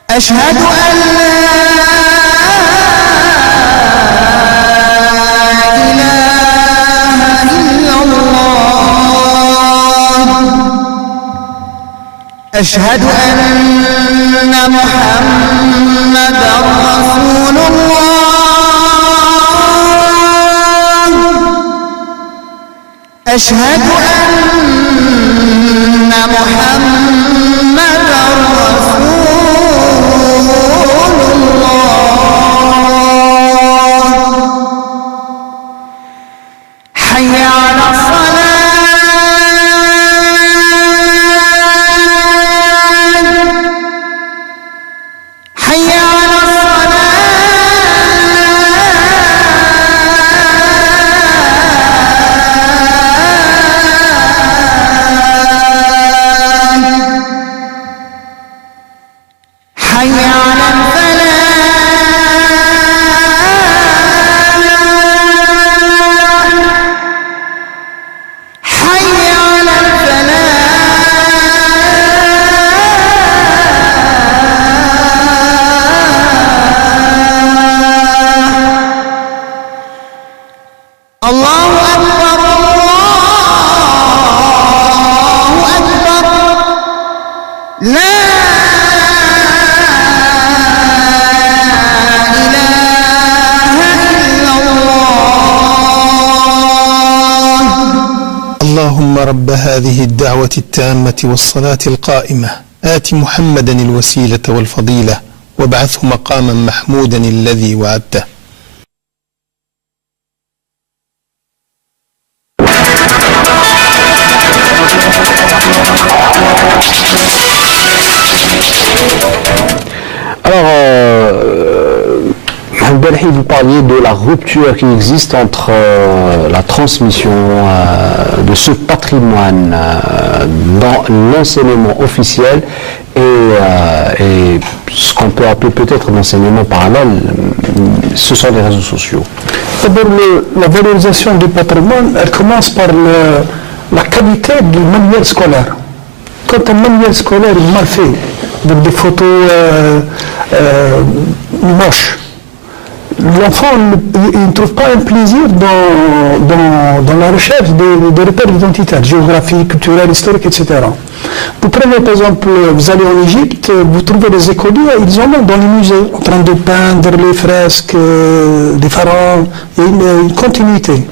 أشهد أن لا أشهد أن محمدًا رسول الله أشهد أن محمدًا رسول الله حي على الصلاة رب هذه الدعوة التامة والصلاة القائمة آت محمدا الوسيلة والفضيلة وابعثه مقاما محمودا الذي وعدته. Alors, vous parliez de la rupture qui existe entre la transmission de ce patrimoine dans l'enseignement officiel et ce qu'on peut appeler peut-être l'enseignement parallèle, ce sont les réseaux sociaux. D'abord, la valorisation du patrimoine, elle commence par la qualité du manuel scolaire. Quand un manuel scolaire est mal fait, avec des photos moches, l'enfant ne trouve pas un plaisir dans la recherche des repères identitaires, géographiques, culturels, historiques, etc. Vous prenez par exemple, vous allez en Égypte, vous trouvez les écoliers, ils en ont dans les musées, en train de peindre les fresques des pharaons, il y a une continuité.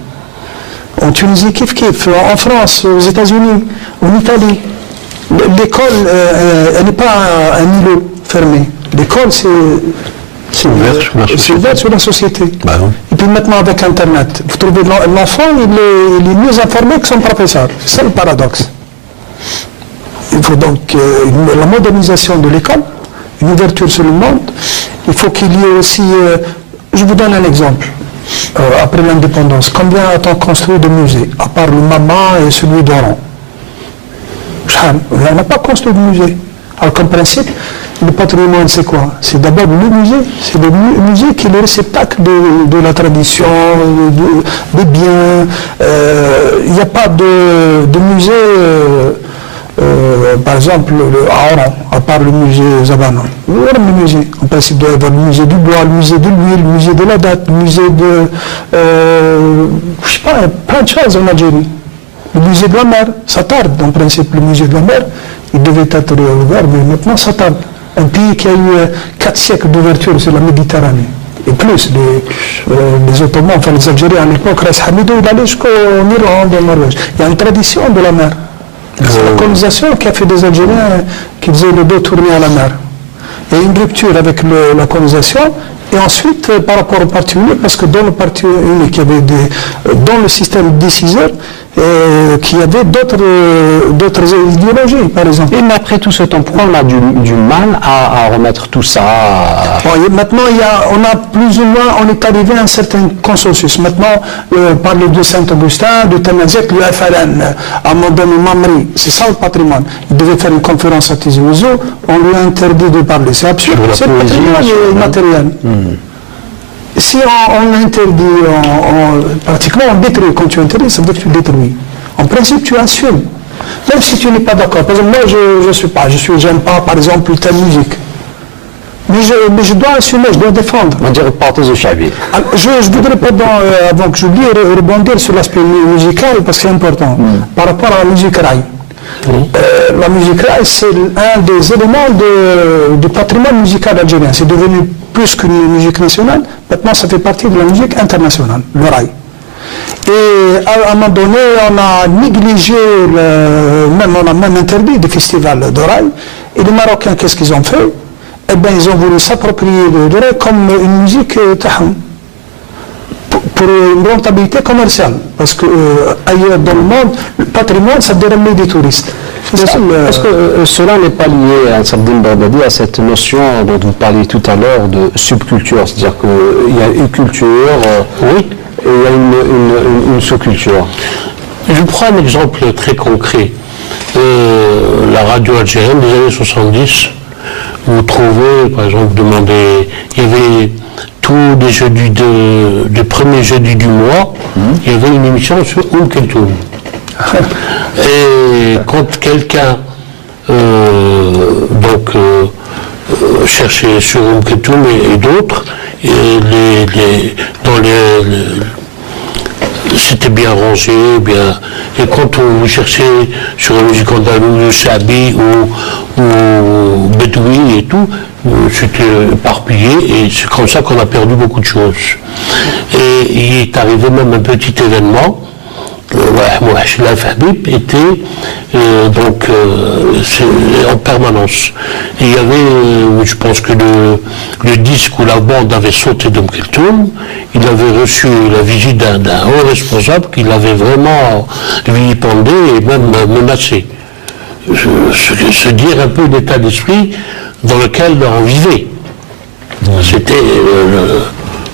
En Tunisie, kiff, en France, aux États-Unis, en Italie. L'école, elle n'est pas un îlot fermé. L'école, c'est ouvert sur la société. Bah oui. Et puis maintenant, avec Internet, vous trouvez l'enfant, il est mieux informé que son professeur. C'est ça le paradoxe. Il faut donc la modernisation de l'école, une ouverture sur le monde. Il faut qu'il y ait aussi... je vous donne un exemple. Après l'indépendance, combien a-t-on construit de musées, à part le Mama et celui d'Oran? On n'a pas construit de musée. Alors comme principe, le patrimoine c'est quoi? C'est d'abord le musée. C'est le musée qui est le réceptacle de la tradition, des biens. Il n'y a pas de musée, par exemple, à Oran, à part le musée Zabana. Voilà le musée. En principe, il doit y avoir le musée du bois, le musée de l'huile, le musée de la date, le musée de... je sais pas, plein de choses en Algérie. Le musée de la mer, ça tarde, en principe, le musée de la mer, il devait être ouvert, mais maintenant ça tarde. Un pays qui a eu 4 siècles d'ouverture sur la Méditerranée, et plus, les Ottomans, enfin les Algériens à l'époque, Ras Hamidou, il allait jusqu'en Irlande, en Norvège. Il y a une tradition de la mer. C'est la colonisation qui a fait des Algériens qui faisaient le dos tourné à la mer. Il y a une rupture avec la colonisation. Et ensuite, par rapport au parti unique, parce que dans le parti unique, il y avait dans le système déciseur, qu'il y avait d'autres idéologies, par exemple. Et mais après tout ce temps, pourquoi on a du mal à remettre tout ça Bon, maintenant, on a plus ou moins, on est arrivé à un certain consensus. Maintenant, parler de Saint-Augustin, de Tamazek, le FLN, à Modène Mamri, c'est ça le patrimoine. Il devait faire une conférence à Tizi Ouzou, on lui a interdit de parler. C'est absurde, c'est le patrimoine immatériel. Si on interdit, pratiquement on détruit, quand tu interdis, ça veut dire que tu détruis. En principe, tu assumes. Même si tu n'es pas d'accord. Par exemple, moi, j'aime pas, par exemple, telle musique. Mais je dois assumer, je dois défendre. On dirait porter au chavier. Je voudrais, avant que j'oublie, rebondir sur l'aspect musical, parce que c'est important. Par rapport à la musique raï. La musique raï, c'est un des éléments du patrimoine musical algérien. C'est devenu plus qu'une musique nationale. Maintenant, ça fait partie de la musique internationale, le raï. Et à un moment donné, on a négligé, on a même interdit des festivals de raï. Et les Marocains, qu'est-ce qu'ils ont fait? Eh bien, ils ont voulu s'approprier le raï comme une musique taham. Pour une rentabilité commerciale, parce que ailleurs dans le monde, le patrimoine, ça déramène des touristes. Est-ce que cela n'est pas lié à cette notion dont vous parliez tout à l'heure de subculture, c'est-à-dire qu'il y a une culture, oui, et il y a une sous-culture? Je prends un exemple très concret. La radio algérienne des années 70, vous trouvez, par exemple, il y avait tous les jeudis le premier jeudi du mois, il y avait une émission sur Keltoum. Et quand quelqu'un cherchait sur Keltoum et d'autres, c'était bien rangé, et quand vous cherchez sur la musique andalouse, Chabi ou Bedoui et tout, c'était éparpillé, et c'est comme ça qu'on a perdu beaucoup de choses. Et il est arrivé même un petit événement, Mouachlaf Habib était en permanence. Et il y avait, je pense que le disque où la bande avait sauté d'Keltoum, il avait reçu la visite d'un haut responsable qui l'avait vraiment vilipendé et même menacé. Se dire un peu l'état d'esprit dans lequel on vivait. C'était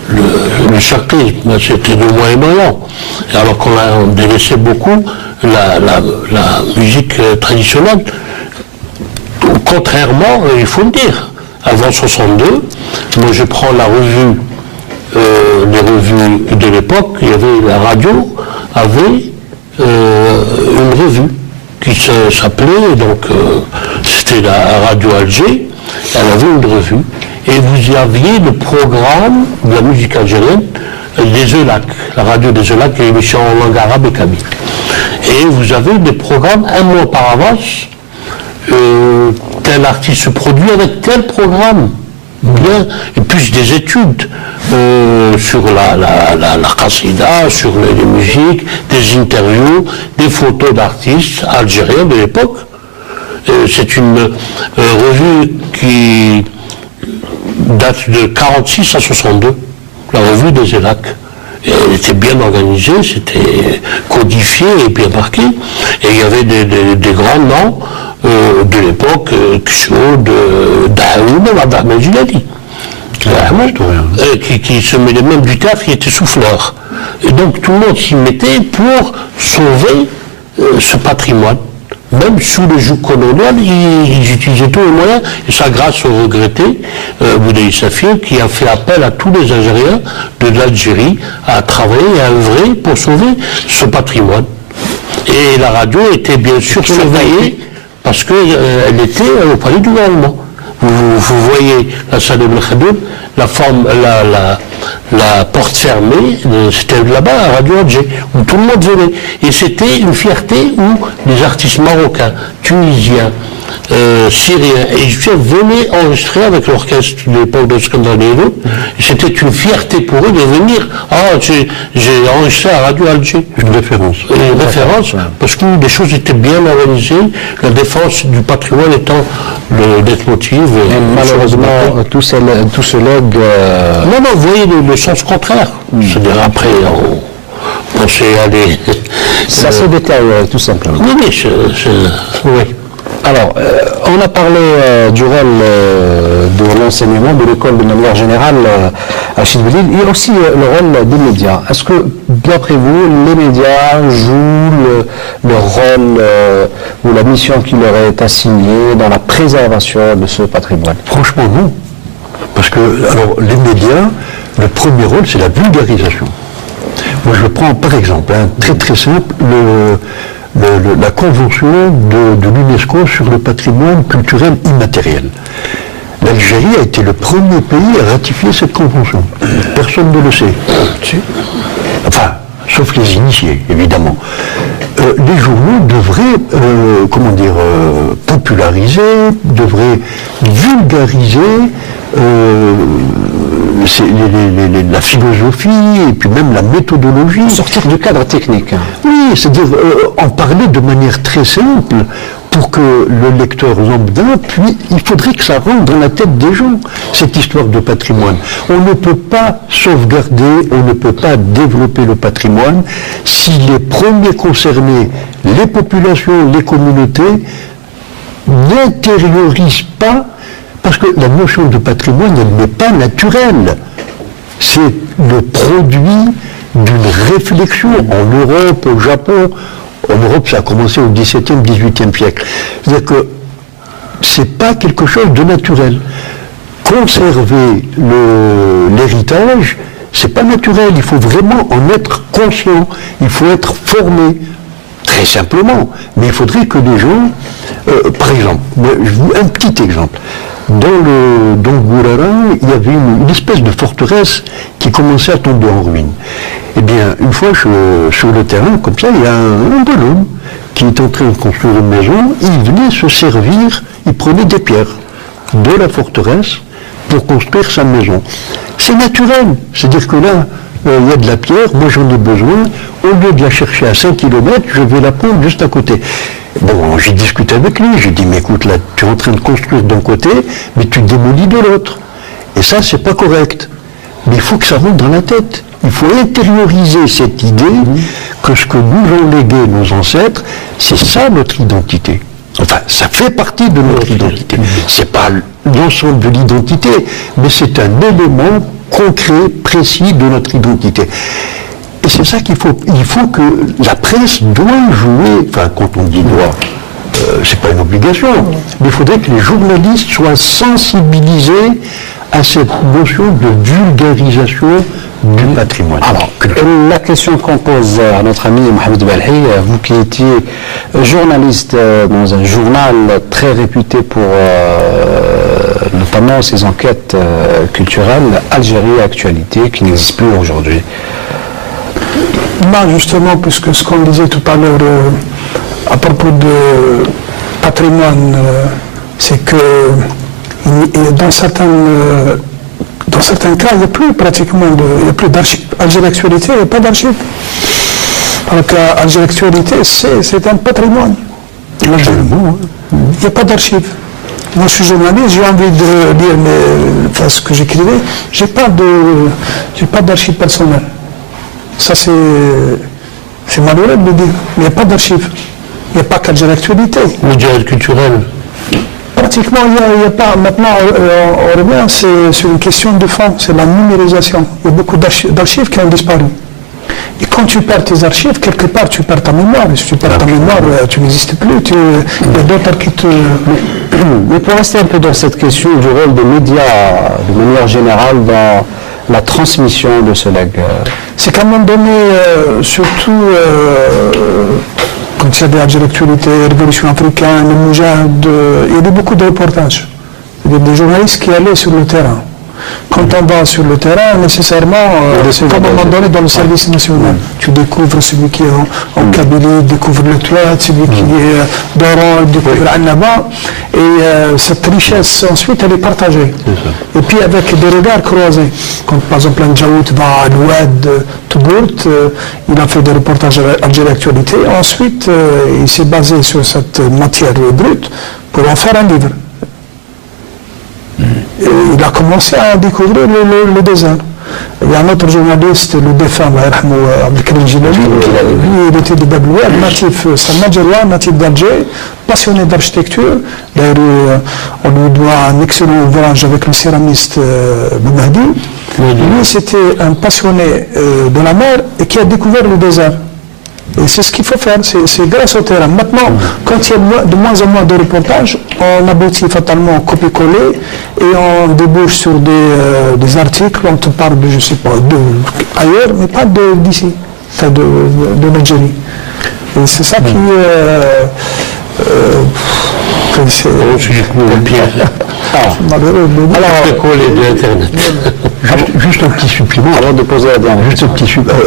le chacrisme, c'était le Moyen-Orient. Alors qu'on délaissait beaucoup la musique traditionnelle. Contrairement, il faut le dire, avant 62. Moi, je prends la revue, les revues de l'époque. Il y avait la radio avait une revue qui s'appelait, donc c'était la radio Alger. Elle avait une revue et vous y aviez le programme de la musique algérienne des ELAC, la radio des ELAC, qui est émission en langue arabe et kabyle. Et vous avez des programmes un mois par avance. Tel artiste se produit avec tel programme. Bien, et puis des études sur la qasida, sur les musiques, des interviews, des photos d'artistes algériens de l'époque. C'est une revue qui date de 46 à 62, la revue des ELAC. Et elle était bien organisée, c'était codifié et bien marqué. Et il y avait des grands noms de l'époque, Kshod, Daoud, Abdahmed Jiladi, qui se mêlait même du théâtre, qui était souffleur. Et donc tout le monde s'y mettait pour sauver ce patrimoine. Même sous le joug colonial, ils utilisaient tous les moyens, et ça grâce au regretté Boudaï Safir, qui a fait appel à tous les Algériens de l'Algérie à travailler et à œuvrer pour sauver ce patrimoine. Et la radio était bien sûr surveillée, parce qu'elle était au palais du gouvernement. Vous voyez la salle de Khadoum, la porte fermée, c'était là-bas à Radio Alger, où tout le monde venait. Et c'était une fierté où les artistes marocains, tunisiens, syriens et égyptiens venaient enregistrer avec l'orchestre de l'époque de Scandinavie. C'était une fierté pour eux de venir. Ah, j'ai enregistré à Radio Alger. Une référence. Une référence, parce que les choses étaient bien organisées, la défense du patrimoine étant le leitmotiv. Malheureusement, tout ce leg... Non, vous voyez le sens contraire. C'est-à-dire après, on pensait aller... Ça s'est détérioré, tout simplement. Oui, oui. Alors, on a parlé du rôle de l'enseignement, de l'école de manière générale à Chidbelil. Il y a aussi le rôle des médias. Est-ce que, d'après vous, les médias jouent le rôle ou la mission qui leur est assignée dans la préservation de ce patrimoine? Franchement, non. Parce que, alors, les médias, le premier rôle, c'est la vulgarisation. Moi, je prends par exemple, très très simple, la convention de l'UNESCO sur le patrimoine culturel immatériel. L'Algérie a été le premier pays à ratifier cette convention. Personne ne le sait. Enfin, sauf les initiés, évidemment. Les journaux devraient, populariser, devraient vulgariser la philosophie et puis même la méthodologie. Sortir du cadre technique. Oui, c'est-à-dire en parler de manière très simple pour que le lecteur lambda, il faudrait que ça rentre dans la tête des gens, cette histoire de patrimoine. On ne peut pas sauvegarder, on ne peut pas développer le patrimoine si les premiers concernés, les populations, les communautés, n'intériorisent pas, parce que la notion de patrimoine, elle n'est pas naturelle. C'est le produit d'une réflexion en Europe, au Japon. En Europe, ça a commencé au XVIIe, XVIIIe siècle. C'est-à-dire que c'est pas quelque chose de naturel. Conserver l'héritage, c'est pas naturel. Il faut vraiment en être conscient. Il faut être formé. Très simplement. Mais il faudrait que les gens, par exemple, un petit exemple. Dans Gourara, il y avait une espèce de forteresse qui commençait à tomber en ruine. Eh bien, une fois sur le terrain, comme ça, il y a un bonhomme qui est en train de construire une maison. Il venait se servir, il prenait des pierres de la forteresse pour construire sa maison. C'est naturel. C'est-à-dire que là, il y a de la pierre, moi j'en ai besoin. Au lieu de la chercher à 5 km, je vais la prendre juste à côté. Bon, j'ai discuté avec lui, j'ai dit, mais écoute, là, tu es en train de construire d'un côté, mais tu démolis de l'autre. Et ça, c'est pas correct. Mais il faut que ça rentre dans la tête. Il faut intérioriser cette idée que ce que nous ont légué nos ancêtres, c'est ça notre identité. Enfin, ça fait partie de notre identité. C'est pas l'ensemble de l'identité, mais c'est un élément concret, précis de notre identité. Et c'est ça qu'il faut. Il faut que la presse doit jouer, enfin, quand on dit doit, c'est pas une obligation, mais il faudrait que les journalistes soient sensibilisés à cette notion de vulgarisation du patrimoine. Alors, la question qu'on pose à notre ami Mohamed Belhi, vous qui étiez journaliste dans un journal très réputé pour notamment ses enquêtes culturelles, Algérie Actualité, qui n'existe plus aujourd'hui. Là, justement, puisque ce qu'on disait tout à l'heure à propos de patrimoine, c'est que dans certains cas, il n'y a plus pratiquement d'archives. Algérie Actualité, il n'y a pas d'archives. Alors qu'Algérie Actualité, c'est un patrimoine. Il n'y a pas d'archives. Moi, je suis journaliste, j'ai envie de lire ce que j'écrivais. Je n'ai pas d'archives personnelles. Ça, c'est malheureux de le dire. Il n'y a pas d'archives. Il n'y a pas qu'Algérie Actualité. Médias culturels. Pratiquement, il n'y a pas. Maintenant, on revient, c'est sur une question de fond, c'est la numérisation. Il y a beaucoup d'archives qui ont disparu. Et quand tu perds tes archives, quelque part, tu perds ta mémoire. Et si tu perds ta mémoire, tu n'existes plus. Il y a d'autres qui te... Mais pour rester un peu dans cette question du rôle des médias, de manière générale, dans la transmission de ce legs. C'est qu'à un moment donné, surtout quand il y a des actualités, Révolution africaine, le Moujad, il y avait beaucoup de reportages. Il y a des journalistes qui allaient sur le terrain. Quand on va sur le terrain, nécessairement, c'est comme à un moment donné dans le service national. Tu découvres celui qui est en Kabylie, découvre le Touat, celui qui est d'Oran, découvre Annaba. Et cette richesse, ensuite, elle est partagée. Et puis avec des regards croisés. Quand par exemple un Djaout va à l'Oued, Toubourt, il a fait des reportages à Algérie Actualité. Ensuite, il s'est basé sur cette matière brute pour en faire un livre. Et il a commencé à découvrir le désert. Il y a un autre journaliste, le défunt, Abdelkarim Jilali, lui il était de Babloued, natif Salmadjerois, natif d'Alger, passionné d'architecture. D'ailleurs, on lui doit un excellent ouvrage avec le céramiste Boumahdi. Lui, c'était un passionné de la mer et qui a découvert le désert. Et c'est ce qu'il faut faire, c'est grâce au terrain. Maintenant, quand il y a de moins en moins de reportages, on aboutit fatalement au copier-coller et on débouche sur des articles, on te parle de, je ne sais pas, ailleurs, mais pas d'ici, de l'Algérie. Et c'est ça qui... c'est malheureux. Alors, coller de Internet. Juste un petit supplément. Avant de poser la dernière Juste un petit supplément.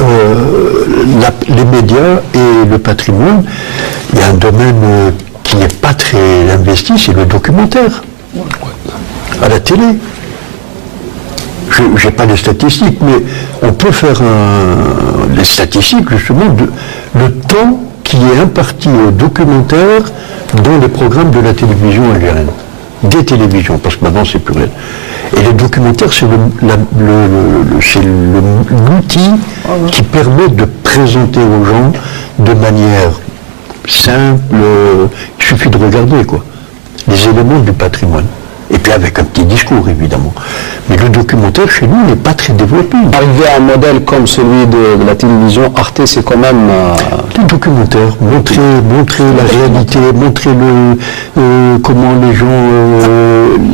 Les médias et le patrimoine, il y a un domaine qui n'est pas très investi, c'est le documentaire. À la télé. Je n'ai pas les statistiques, mais on peut faire les statistiques justement le temps qui est imparti au documentaire dans les programmes de la télévision algérienne. Des télévisions, parce que maintenant c'est plus réel. Et les documentaires, c'est l'outil qui permet de présenter aux gens de manière simple, il suffit de regarder quoi, les éléments du patrimoine. Et puis avec un petit discours évidemment. Mais le documentaire chez nous n'est pas très développé. Arriver à un modèle comme celui de la télévision Arte, c'est quand même... Le documentaire, montrer la réalité, montrer comment les gens...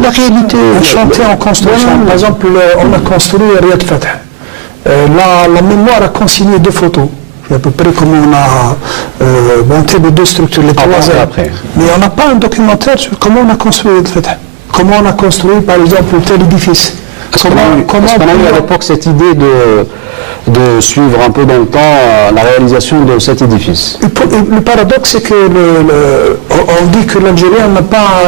la réalité. Un chantier en construction. Par exemple, on a construit Riyad Fatah. La mémoire a consigné 2 photos. À peu près comment on a monté les 2 structures, les 3 après. Mais on n'a pas un documentaire sur comment on a construit Riyad Fatah. Comment on a construit, par exemple, tel édifice. Parce qu'on a eu à l'époque cette idée de suivre un peu dans le temps la réalisation de cet édifice. Le paradoxe, c'est que on dit que l'Algérien n'a pas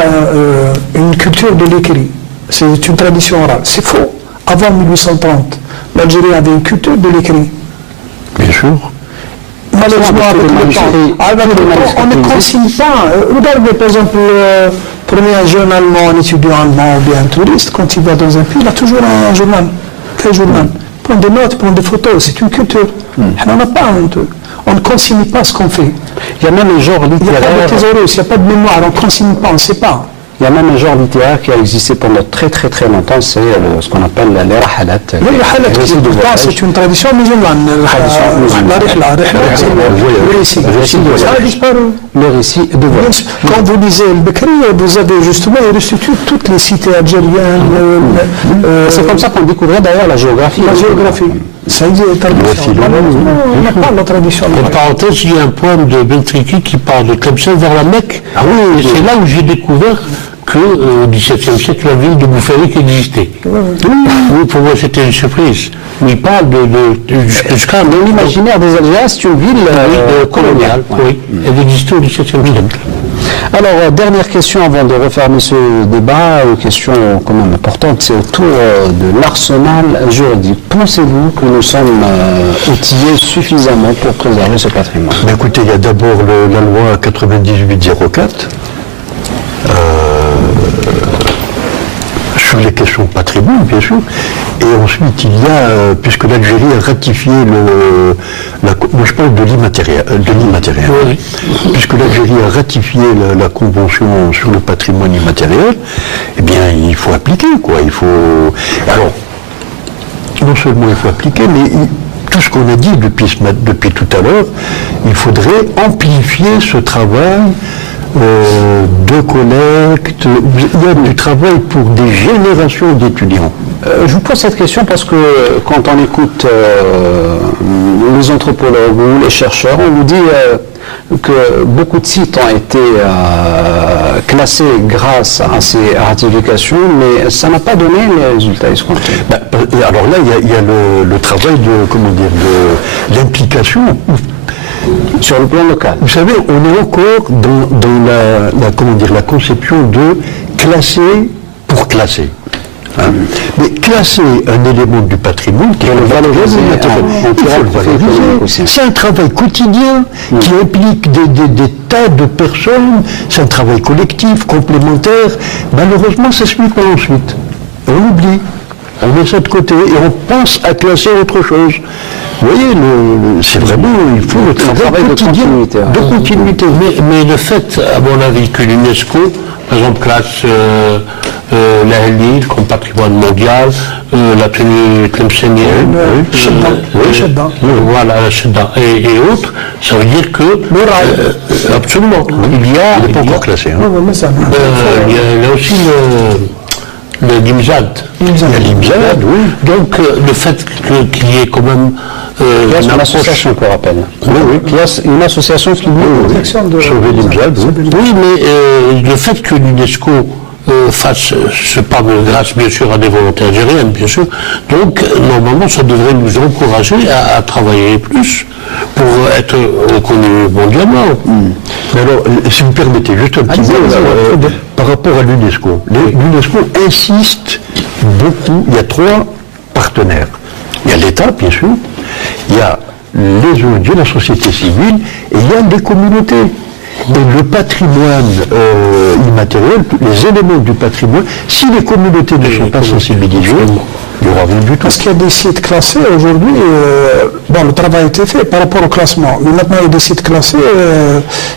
une culture de l'écrit. C'est une tradition orale. C'est faux. Avant 1830, l'Algérie avait une culture de l'écrit. Bien sûr. Malheureusement, on ne consigne pas. Regardez, par exemple, prenez un jeune allemand, un étudiant allemand ou bien un touriste, quand il va dans un pays, il a toujours un journal. Quel journal? Prend des notes, prend des photos, c'est une culture. On n'a pas on ne consigne pas ce qu'on fait. Il y a même un genre littéraire. Il n'y a pas de thésaurus, il n'y a pas de mémoire, on ne consigne pas, on ne sait pas. Il y a même un genre littéraire qui a existé pendant très très très longtemps, c'est ce qu'on appelle les rahalat. Les rahalat, c'est une tradition musulmane. Le récit de voyage. Quand vous lisez le Bekri, vous avez justement, il restitue toutes les cités algériennes. C'est comme ça qu'on découvrait d'ailleurs la géographie. Ça y est, tradition. On n'a pas la tradition. En parenthèse, il y a un poème de Bentriki qui parle de Tlemcen vers la Mecque. Ah oui, et c'est là où j'ai découvert qu'au XVIIe siècle, la ville de Boufarik existait. Oui, pour moi, c'était une surprise. Il parle de l'imaginaire des Algériens, c'est une ville coloniale. Oui, elle existait au XVIIe siècle. Alors, dernière question avant de refermer ce débat, une question quand même importante, c'est autour de l'arsenal juridique. Pensez-vous que nous sommes outillés suffisamment pour préserver ce patrimoine? Mais écoutez, il y a d'abord la loi 9804 sur les questions de patrimoine, bien sûr, et ensuite il y a, puisque l'Algérie a ratifié moi je parle de l'immatériel, oui. Puisque l'Algérie a ratifié la convention sur le patrimoine immatériel, eh bien il faut appliquer, quoi. Alors, non seulement il faut appliquer, mais tout ce qu'on a dit depuis tout à l'heure, il faudrait amplifier ce travail de collecte. Il y a du travail pour des générations d'étudiants. Je vous pose cette question parce que quand on écoute les anthropologues ou les chercheurs, on vous dit que beaucoup de sites ont été classés grâce à ces ratifications, mais ça n'a pas donné les résultats escomptés. Alors là, il y a le travail de l'implication. Sur le plan local. Vous savez, on est encore dans la conception de classer pour classer. Hein. Mais classer un élément du patrimoine qui est le valoriser, c'est un travail quotidien qui implique des tas de personnes, c'est un travail collectif, complémentaire. Malheureusement, ça se fait pas ensuite. On oublie. On met ça de côté et on pense à classer autre chose. Vous voyez, c'est vraiment, il faut le travail quotidien de continuité. Mais le fait, à mon avis, que l'UNESCO, par exemple, classe la Lille comme patrimoine mondial, la tenue tlemcenienne, voilà, la Chedda et autres, ça veut dire que absolument, il n'est pas encore classé. Il y a aussi le Limzad. Il y a Limzad, oui. Donc, le fait qu'il y ait quand même une association qu'on rappelle. Oui. Une association qui sauver Limzad. Oui, mais le fait que l'UNESCO fasse ce pas grâce bien sûr à des volontés algériennes, bien sûr. Donc, normalement, ça devrait nous encourager à travailler plus pour être reconnus mondialement. Mais alors, si vous me permettez, juste un petit mot par rapport à l'UNESCO. L'UNESCO insiste beaucoup, il y a 3 partenaires. Il y a l'État, bien sûr, il y a les ONG, la société civile, et il y a les communautés. Et le patrimoine immatériel, les éléments du patrimoine, si les communautés ne sont pas sensibilisées, il n'y aura rien du tout. Parce qu'il y a des sites classés aujourd'hui, le travail a été fait par rapport au classement, mais maintenant il y a des sites classés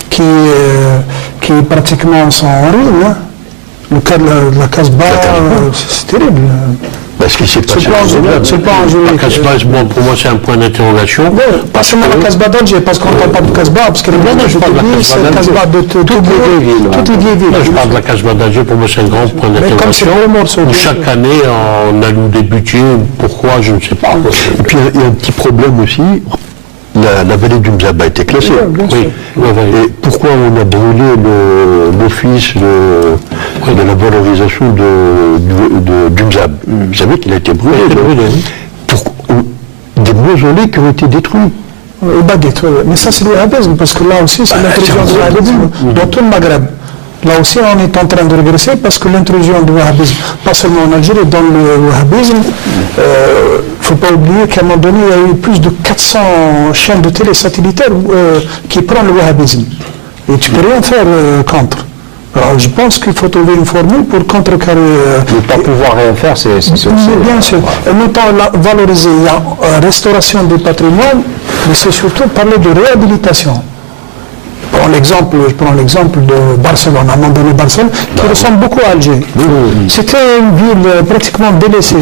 qui pratiquement sont en ruine. Hein. Le cas de la Casbah, c'est terrible. Parce qu'il s'est passé la Casbah, pour moi, c'est un point d'interrogation. Pas seulement la Casbah d'Alger, parce qu'on ne parle pas de Casbah, parce que c'est la Casbah de toutes les vieilles villes. Je parle de la Casbah d'Alger, pour moi, c'est un grand point d'interrogation. Chaque année, on alloue des budgets. Pourquoi, je ne sais pas. Et puis, il y a un petit problème aussi. La vallée du Mzab a été classée. Oui. Et pourquoi on a brûlé l'office de la valorisation du Mzab? Vous savez qu'il a été brûlé. Des mausolées qui ont été détruits. Baguette, mais ça c'est le wahhabisme, parce que là aussi c'est l'intrusion du wahhabisme dans tout le Maghreb. Là aussi on est en train de régresser parce que l'intrusion du wahhabisme, pas seulement en Algérie, dans le wahhabisme, il ne faut pas oublier qu'à un moment donné il y a eu plus de 400 chaînes de télé satellitaires qui prennent le wahhabisme. Et tu ne peux rien faire contre. Alors je pense qu'il faut trouver une formule pour contrecarrer. Ne pas pouvoir rien faire, c'est bien sûr. Ne pas valoriser la restauration du patrimoine, mais c'est surtout parler de réhabilitation. Je prends l'exemple de Barcelone, à un moment donné Barcelone, qui ressemble beaucoup à Alger. C'était une ville pratiquement délaissée.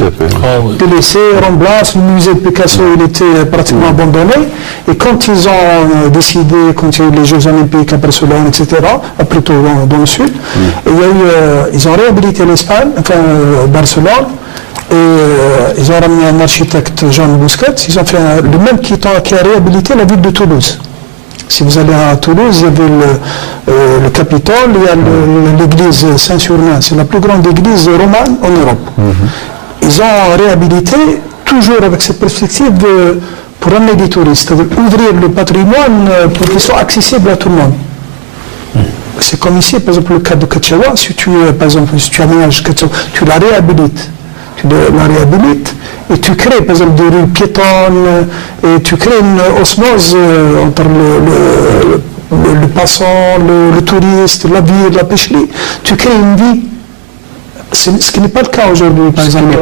Délaissée, Ramblas, le musée de Picasso, il était pratiquement abandonné. Et quand ils ont décidé, quand il y a eu les Jeux Olympiques à Barcelone, etc., plutôt dans le sud, et ils ont réhabilité l'Espagne, Barcelone. Et ils ont ramené un architecte, Jean Bousquet, ils ont fait le même qui a réhabilité la ville de Toulouse. Si vous allez à Toulouse, il y avait le Capitole, il y a l'église Saint-Surnin, c'est la plus grande église romane en Europe. Ils ont réhabilité, toujours avec cette perspective pour amener des touristes, c'est-à-dire ouvrir le patrimoine pour qu'il soit accessible à tout le monde. C'est comme ici, par exemple, le cas de Katchawa, si tu aménages Katchawa, tu la réhabilites. Et tu crées par exemple des rues piétonnes et tu crées une osmose entre le passant, le touriste, la ville, la pêcherie. Tu crées une vie. Ce qui n'est pas le cas aujourd'hui, par exemple.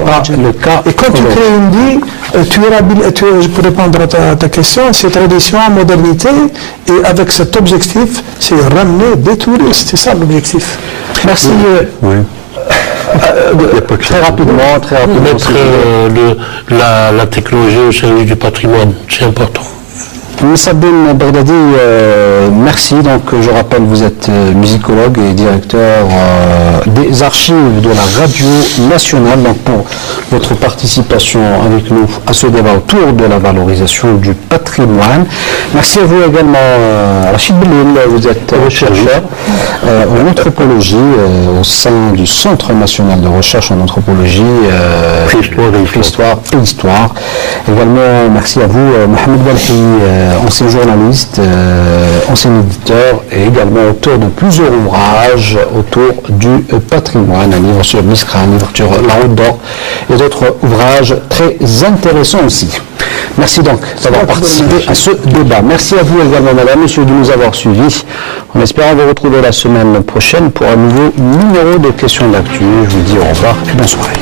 Et quand tu crées une vie, pour répondre à ta question, c'est tradition, modernité, et avec cet objectif, c'est ramener des touristes. C'est ça l'objectif. Merci. Très rapidement. Mettre la technologie au service du patrimoine, c'est important. Sabine Baghdadi, merci. Donc, je rappelle, vous êtes musicologue et directeur des archives de la Radio Nationale. Donc, pour votre participation avec nous à ce débat autour de la valorisation du patrimoine. Merci à vous également, Rachid Belloul. Vous êtes chercheur en anthropologie au sein du Centre national de recherche en anthropologie, préhistoire et histoire. Également, merci à vous, Mohamed Balhi, ancien journaliste, ancien éditeur et également auteur de plusieurs ouvrages autour du patrimoine, un livre sur Biskra, un livre sur la Route d'Or et d'autres ouvrages très intéressants aussi. Merci donc d'avoir participé à ce débat. Merci à vous également, madame, monsieur, de nous avoir suivis. En espérant vous retrouver la semaine prochaine pour un nouveau numéro de questions d'actu. Je vous dis au revoir et bonne soirée.